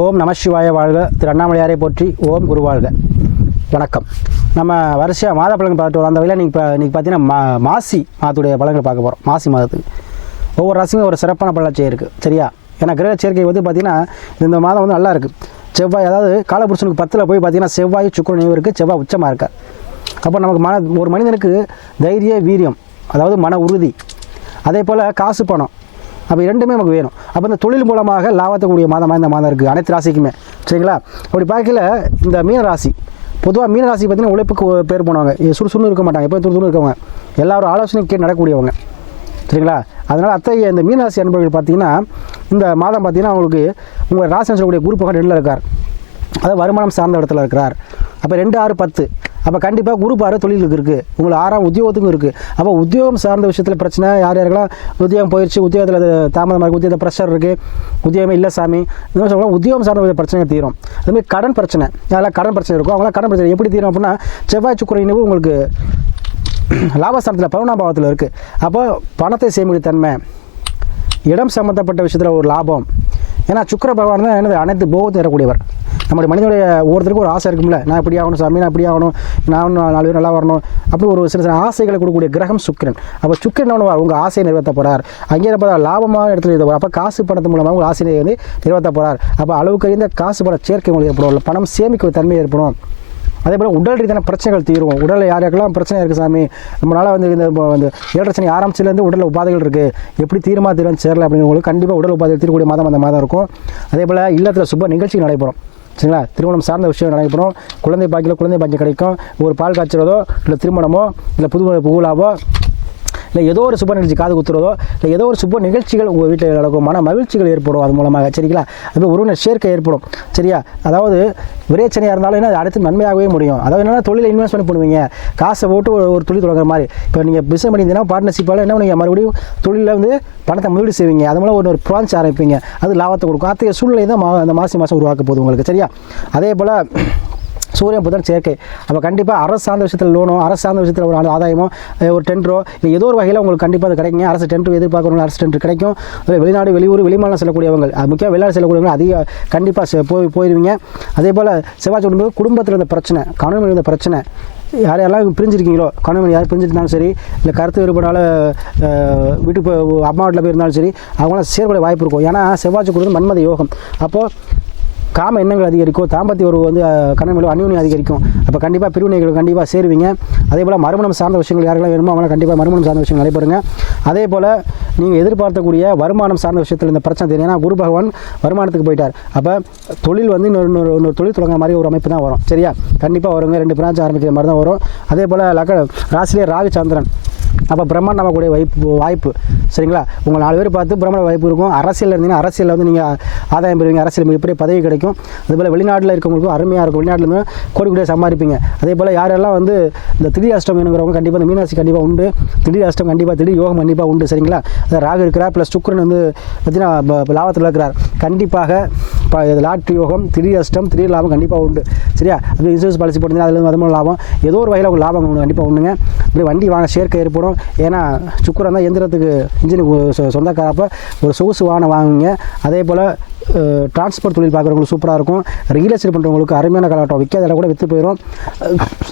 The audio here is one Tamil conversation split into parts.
ஓம் நம சிவாய வாழ்க. திரு அண்ணாமலையாரை போற்றி. ஓம் குரு வாழ்க. வணக்கம். நம்ம வரிசையாக மாத பலன்கள் பார்த்துட்டு வரோம். அந்த வகையில் நீங்கள் பார்த்தீங்கன்னா மாசி மாதத்துடைய பலன்கள் பார்க்க போகிறோம். மாசி மாதத்துக்கு ஒவ்வொரு ராசிக்கும் ஒரு சிறப்பான பலச்சை இருக்குது. சரியா? ஏன்னா கிரக சேர்க்கை வந்து பார்த்திங்கன்னா இந்த மாதம் வந்து நல்லா இருக்குது. செவ்வாய், அதாவது காலபுருஷனுக்கு 10ல் போய் பார்த்திங்கன்னா செவ்வாய் சுக்கிரன் நினைவு இருக்குது. செவ்வாய் உச்சமாக இருக்கார். அப்போ நமக்கு ஒரு மனிதனுக்கு தைரிய வீரியம், அதாவது மன உறுதி, அதே போல் காசு பணம், அப்போ ரெண்டுமே நமக்கு வேணும். அப்போ இந்த தொழில் மூலமாக லாபத்தக்கூடிய மாதமாக இந்த மாதம் இருக்குது அனைத்து ராசிக்குமே. சரிங்களா? அப்படி பார்க்கல இந்த மீனராசி, பொதுவாக மீனராசி பார்த்திங்கன்னா உழைப்புக்கு பேர் போனவங்க, சுறுசுறுன்னு இருக்க மாட்டாங்க, எப்போ துருதுன்னு இருக்கவங்க, எல்லாரும் ஆலோசனை கேட்டு நடக்கக்கூடியவங்க. சரிங்களா? அதனால் அத்தகைய இந்த மீனராசி அன்பர்கள் பார்த்திங்கன்னா இந்த மாதம் பார்த்திங்கன்னா அவங்களுக்கு உங்கள் ராசி சொல்லக்கூடிய குரு பகவான் 2ல் இருக்கார். அதாவது வருமானம் சார்ந்த இடத்துல இருக்கிறார். அப்போ 2, 6, 10. அப்போ கண்டிப்பாக குரு பார்வை தொழிலுக்கு இருக்குது, உங்களுக்கு 6ஆம் உத்தியோகத்துக்கும் இருக்குது. அப்போ உத்தியோகம் சார்ந்த விஷயத்தில் பிரச்சனை, யாருக்கெல்லாம் உத்தியோகம் போயிடுச்சு, உத்தியோகத்தில் தாமதமாக இருக்குது, உத்தியோகத்தில் ப்ரெஷர் இருக்குது, உத்தியோகமே இல்லை சாமி, இந்த மாதிரி சொல்லலாம், உத்தியோகம் சார்ந்த பிரச்சனை தீரும். அதுமாதிரி கடன் பிரச்சனை, அதெல்லாம் கடன் பிரச்சனை இருக்கும். அவங்களாம் கடன் பிரச்சனை எப்படி தீரும் அப்படின்னா, செவ்வாய் சுக்கிரன் இணைவு உங்களுக்கு லாபஸ்தானத்தில் 11ஆம் பாவத்தில் இருக்குது. அப்போ பணத்தை சேமிக்கும் தன்மை, இடம் சம்மந்தப்பட்ட விஷயத்தில் ஒரு லாபம். ஏன்னா சுக்கிர பகவான் தான் என்னது அனைத்து போகத்தை தரக்கூடியவர். நம்முடைய மனிதனுடைய ஒவ்வொருத்தருக்கும் ஒரு ஆசை இருக்கும்ல, நான் இப்படி ஆகணும் சாமி, நான் இப்படி ஆகணும், நான் 4 பேர் நல்லா வரணும், அப்படி ஒரு சில ஆசைகளை கொடுக்கக்கூடிய கிரகம் சுக்கிரன். அப்போ சுக்கிரன் என்ன உங்கள் ஆசையை நிறைவேற்ற போகிறார். அங்கே பார்த்தா லாபமாக இடத்துல இருக்க. அப்போ காசு பணத்து மூலமாக உங்கள் ஆசையை வந்து நிறைவேற்ற போகிறார். அப்போ அளவுக்கு அறிந்த காசு பண சேர்க்கை உங்களுக்கு ஏற்படும், பணம் சேமிக்கும் தன்மை ஏற்படும். அதே போல் உடல் ரீதியான பிரச்சனைகள் தீரும். உடலில் யாருக்கெல்லாம் பிரச்சனை இருக்குது சாமி, நம்மளால் வந்து இந்த 7 சனி ஆரம்பிச்சிலேருந்து உடலில் உபாதைகள் இருக்குது, எப்படி தீருமா சேரல அப்படிங்கிறவங்களுக்கு கண்டிப்பாக உடல் உபாதைகள் தீரக்கூடிய மாதம் அந்த மாதம் இருக்கும். அதே போல் இல்லத்தில் சுப நிகழ்ச்சி நடைபெறும். சரிங்களா? திருமணம் சார்ந்த விஷயம் நடைபெறும். குழந்தை பாக்கியம் கிடைக்கும். ஒரு பால் காய்ச்சலோ, இல்லை திருமணமோ, இல்லை புது புகழாவோ, இல்லை ஏதோ ஒரு சுப நிகழ்ச்சி, காது குத்துறதோ, இல்லை ஏதோ ஒரு சுப நிகழ்ச்சிகள் உங்கள் வீட்டில் நடக்கும். மன மகிழ்ச்சிகள் ஏற்படும் அது மூலமாக. சரிங்களா? அது உறவினர் சேர்க்கை ஏற்படும். சரியா? அதாவது விரைச்சனையாக இருந்தாலும் என்ன அடுத்து நன்மையாகவே முடியும். அதாவது என்னென்னா தொழிலை இன்வெஸ்ட்மெண்ட் பண்ணுவீங்க, காசை போட்டு ஒரு தொழில் தொடங்குற மாதிரி. இப்போ நீங்கள் பிஸ்னஸ் பண்ணியிருந்தீங்கன்னா பார்ட்னர்ஷிப்பால் என்ன பண்ணுவீங்க, மறுபடியும் தொழிலில் வந்து பணத்தை முதலீடு செய்வீங்க. அது மூலம் ஒரு பிரான்ச் ஆரம்பிப்பீங்க, அது லாபத்தை கொடுக்கும். அத்தகைய சூழ்நிலை தான் அந்த மாதம் உருவாக்க போகுது உங்களுக்கு. சரியா? அதே போல் சூரியன் புதன் சேர்க்கை. அப்போ கண்டிப்பாக அரசு சார்ந்த விஷயத்தில் லோனோ, அரசு சார்ந்த விஷயத்தில் ஒரு ஆதாயமோ, ஒரு டெண்டரோ, இல்லை ஏதோ ஒரு வகையில் உங்களுக்கு கண்டிப்பாக அது கிடைக்குங்க. அரசு டெண்டர் எதிர்பார்க்கணும், அரசு டெண்டர் கிடைக்கும். வெளிநாடு, வெளியூர், வெளிமாநிலம் செல்லக்கூடியவங்க, அது முக்கியம் வெளிநாடு செல்லக்கூடியவங்க அதிக கண்டிப்பாக போயிடுவீங்க. அதே போல் செவ்வாய் குடும்பத்தில் இருந்த பிரச்சனை, கணவன் இருந்த பிரச்சனை, யாரெல்லாம் பிரிஞ்சிருக்கீங்களோ, கணவன் யார் பிரிஞ்சிருந்தாலும் சரி, இல்லை கருத்து வேறுபாடால் வீட்டுக்கு அம்மா வீட்டில் போயிருந்தாலும் சரி, அவங்களாம் சேர்க்கூடிய வாய்ப்பு இருக்கும். ஏன்னா செவ்வாய் கொடுத்து மன்மத யோகம். அப்போது காம எண்ணங்கள் அதிகரிக்கும், தாம்பத்திய உறவு வந்து கணவன் அந்யோன்யம் அதிகரிக்கும். அப்போ கண்டிப்பாக பிரிவினைகள் கண்டிப்பாக சேருவீங்க. அதே போல் மறுமணம் சார்ந்த விஷயங்கள் யாரெல்லாம் வேணுமோ அவங்களாம் கண்டிப்பாக மறுமணம் சார்ந்த விஷயங்கள் நடைபெறுங்க. அதே போல் நீங்கள் எதிர்பார்க்கக்கூடிய வருமானம் சார்ந்த விஷயத்தில் இந்த பிரச்சனை தெரியும். ஏன்னா குரு பகவான் வருமானத்துக்கு போயிட்டார். அப்போ தொழில் வந்து இன்னொரு தொழில் தொடங்குற மாதிரி ஒரு அமைப்பு தான் வரும். சரியா? கண்டிப்பாக வருங்க, 2 பிரான்ச் ஆரம்பிக்கிற மாதிரி தான் வரும். அதே போல் ராசிலே ராகு சந்திரன், அப்போ பிரம்மாண்டமாகக்கூடிய வாய்ப்பு. சரிங்களா? உங்கள் 4 பேர் பார்த்து பிரம்மாண்ட வாய்ப்பு இருக்கும். அரசியலில் இருந்தீங்கன்னா அரசியலில் வந்து நீங்கள் ஆதாயம் பெறுவீங்க, அரசியல் மிகப்பெரிய பதவி கிடைக்கும். அதேபோல் வெளிநாட்டில் இருக்கவங்களுக்கும் அருமையாக இருக்கும், வெளிநாட்டில் கோடி கோடியாக சம்பாதிப்பீங்க. அதே போல் யாரெல்லாம் வந்து இந்த திடீர் அஷ்டம் வேணுங்கிறவங்க கண்டிப்பாக இந்த மீனராசி கண்டிப்பாக உண்டு. திடீர் அஷ்டம் கண்டிப்பாக, திடீர் யோகம் கண்டிப்பாக உண்டு. சரிங்களா? அது ராகு இருக்கிறார், ப்ளஸ் சுக்கிரன் வந்து பார்த்தீங்கன்னா லாபத்தில் இருக்கிறார். கண்டிப்பாக லாட்ரி யோகம், திடீர் அஷ்டம், திடீர் லாபம் கண்டிப்பாக உண்டு. சரியா? அது இன்சூரன்ஸ் பாலிசி போட்டிங்கன்னா அதில் அது மூலம் லாபம், ஏதோ ஒரு வகையில் உங்களுக்கு லாபம் கண்டிப்பாக உண்டுங்க. இப்படி வண்டி வாங்க சேர்க்கை ஏற்படும். ஏன்னா சுக்கிரன் தான் எந்திரத்துக்கு இன்ஜினுக்கு சொந்தக்காரப்போ ஒரு சொகுசு வாகனம் வாங்குங்க. அதே போல் டிரான்ஸ்போர்ட் தொழில் பார்க்குறவங்களுக்கு சூப்பராக இருக்கும். ரியல் எஸ்டேட் பண்ணுறவங்களுக்கு அருமையான காலகட்டம், விற்காத கூட விற்று போயிடும்.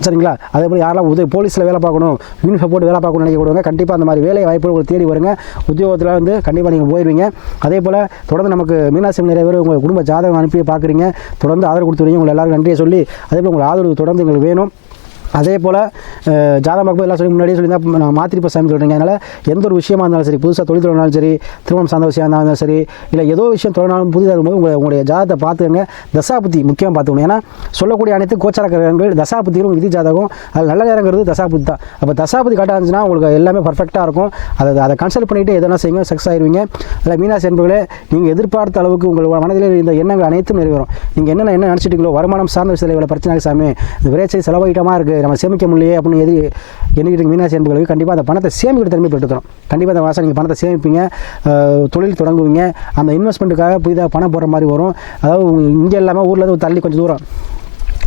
சரிங்களா? அதே போல் யாரெல்லாம் போலீஸில் வேலை பார்க்கணும், யூனிஃபார்ம் போட்டு வேலை பார்க்கணும்னு நினைக்கக்கூடாது. கண்டிப்பாக அந்த மாதிரி வேலை வாய்ப்புகள் உங்களுக்கு தேடி வருங்க. உத்தியோகத்தில் வந்து கண்டிப்பாக நீங்கள் போயிடுவீங்க. அதே போல் தொடர்ந்து நமக்கு மீனாட்சி நிறைய பேர் உங்கள் குடும்ப ஜாதகம் அனுப்பி பார்க்குறீங்க, தொடர்ந்து ஆதரவு கொடுத்துருவீங்க. உங்களை எல்லாரும் நன்றியை சொல்லி அதே போல் உங்கள் ஆதரவு தொடர்ந்து எங்களுக்கு வேணும். அதே போல் ஜாதகம் பார்க்கும்போது எல்லாம் சொல்லி முன்னாடியே சொல்லி தான் நான் மாத்திரிப்ப சாமி சொல்கிறீங்க. அதனால் எந்த ஒரு விஷயமா இருந்தாலும் சரி, புதுசாக தொழில் தொடங்கினாலும் சரி, திருமணம் சார்ந்த விஷயம் இருந்தாலும் சரி, இல்லை ஏதோ விஷயம் தொடங்கினாலும் புதிதாக இருக்கும்போது உங்களுடைய ஜாதகத்தை பார்த்துக்கங்க. தசாபுத்தி முக்கியம் பார்த்துக்கணும். ஏன்னா சொல்லக்கூடிய அனைத்து கோச்சார கிரகங்கள் தசாபுத்தியும் விதி ஜாதகம், அது நல்ல நேரங்கிறது தசாபுத்தி தான். அப்போ தசாபுத்தி கரெக்டாக இருந்துச்சுன்னா உங்களுக்கு எல்லாமே பர்ஃபெக்டாக இருக்கும். அதை கன்சல்ட் பண்ணிவிட்டு எதனா செய்யுங்க, சக்ஸஸ் ஆயிடுவீங்க. அதில் மீனாட்சி என்பர்களே, நீங்கள் எதிர்பார்த்த அளவுக்கு உங்கள் மனதில் இந்த எண்ணங்கள் அனைத்தும் நிறைவேறும். நீங்கள் என்ன நினச்சிட்டீங்களோ, வருமானம் சார்ந்த விஷயத்தில் இவ்வளோ பிரச்சனை சாமி, இந்த விரைச்சை செலவாயிட்டமாக இருக்குது, நம்ம சேமிக்க முடியலையே அப்படின்னு எண்ணிக்கிட்டு மீனாட்சி என்பர்களுக்கு கண்டிப்பாக அந்த பணத்தை சேமிக்கிற தன்மை பெற்று தரும். கண்டிப்பாக அந்த மாதம் நீங்கள் பணத்தை சேமிப்பீங்க, தொழில் தொடங்குவீங்க. அந்த இன்வெஸ்ட்மெண்ட்டுக்காக புதிதாக பணம் போடுற மாதிரி வரும். அதாவது இங்கே இல்லாமல் ஊரில் இருந்து தள்ளி கொஞ்சம் தூரம்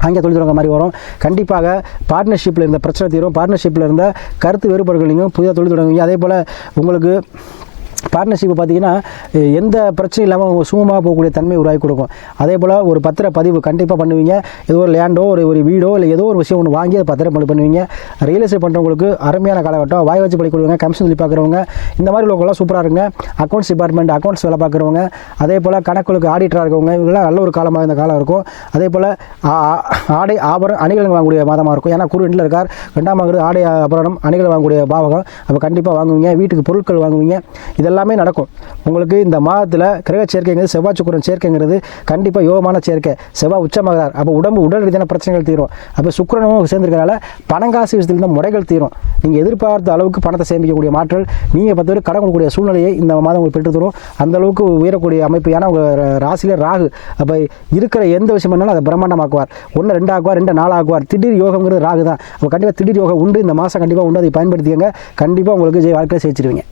அங்கே தொழில் தொடங்குற மாதிரி வரும். கண்டிப்பாக பார்ட்னர்ஷிப்பில் இருந்த பிரச்சனை தீரும். பார்ட்னர்ஷிப்பில் இருந்த கருத்து வேறுபாடுகள் நீங்கள் புதிதாக தொழில் தொடங்குவீங்க. அதே போல் உங்களுக்கு பார்ட்னர்ஷிப் பார்த்தீங்கன்னா எந்த பிரச்சனையும் இல்லாமல் சுமமாக போகக்கூடிய தன்மை உருவாக்கி கொடுக்கும். அதே போல் ஒரு பத்திர பதிவு கண்டிப்பாக பண்ணுவீங்க. ஏதோ ஒரு லேண்டோ ஒரு வீடோ இல்லை ஏதோ ஒரு விஷயம் ஒன்று வாங்கி அதை பத்திரம் பண்ணுவீங்க. ரியல் எஸ்டேட் பண்ணுறவங்களுக்கு அருமையான காலகட்டம். வாய் வச்சு படிக்கிறவங்க, கமிஷன் சொல்லி பார்க்குறவங்க, இந்த மாதிரி உள்ளவங்களாம் சூப்பராக இருங்க. அக்கௌண்ட்ஸ் டிபார்ட்மெண்ட் அக்கௌண்ட்ஸ் வேலை பார்க்குறவங்க, அதே போல் கணக்குகளுக்கு ஆடிட்டராக இருக்கவங்க, இவங்களாம் நல்ல ஒரு காலமாக இந்த காலம் இருக்கும். அதே போல் ஆடை ஆபரணம் அணிகள் வாங்கக்கூடிய மாதமாக இருக்கும். ஏன்னா குரு 2ல் இருக்கார். 2ஆம் ஆடை ஆபரணம் அணிகள் வாங்கக்கூடிய பாவகம். அப்போ கண்டிப்பாக வாங்குவீங்க. வீட்டுக்கு பொருட்கள் வாங்குவீங்க. இதெல்லாமே நடக்கும். உங்களுக்கு இந்த மாதத்தில் கிரக சேர்க்கைங்கிறது செவ்வாய் சுக்கிரன் சேர்க்கைங்கிறது கண்டிப்பாக யோகமான சேர்க்கை. செவ்வாய் உச்சமாகிறார். அப்போ உடல் ரீதியான பிரச்சனைகள் தீரும். அப்போ சுக்கிரனும் சேர்ந்துருக்கனால பணங்காசு விஷயத்தில் இருந்த முறைகள் தீரும். நீங்கள் எதிர்பார்த்த அளவுக்கு பணத்தை சேமிக்கக்கூடிய மாற்றல், நீங்கள் 10 பேர் கடன் கொடுக்கக்கூடிய சூழ்நிலையை இந்த மாதம் உங்களுக்கு பெற்று தரும். அந்த அளவுக்கு உயரக்கூடிய அமைப்பு. ஏன்னா உங்கள் ராசியில் ராகு. அப்போ இருக்கிற எந்த விஷயம் பண்ணாலும் அதை பிரம்மாண்டமாக்குவார். 1 2 ஆக்குவார், 2 4 ஆக்குவார். திடீர் யோகங்கிறது ராகு தான். அப்போ கண்டிப்பாக திடீர் யோகம் உண்டு. இந்த மாதம் கண்டிப்பாக உண்டு. அதை பயன்படுத்திக்கங்க. கண்டிப்பாக உங்களுக்கு வாழ்க்கையை ஜெயிச்சிருவீங்க.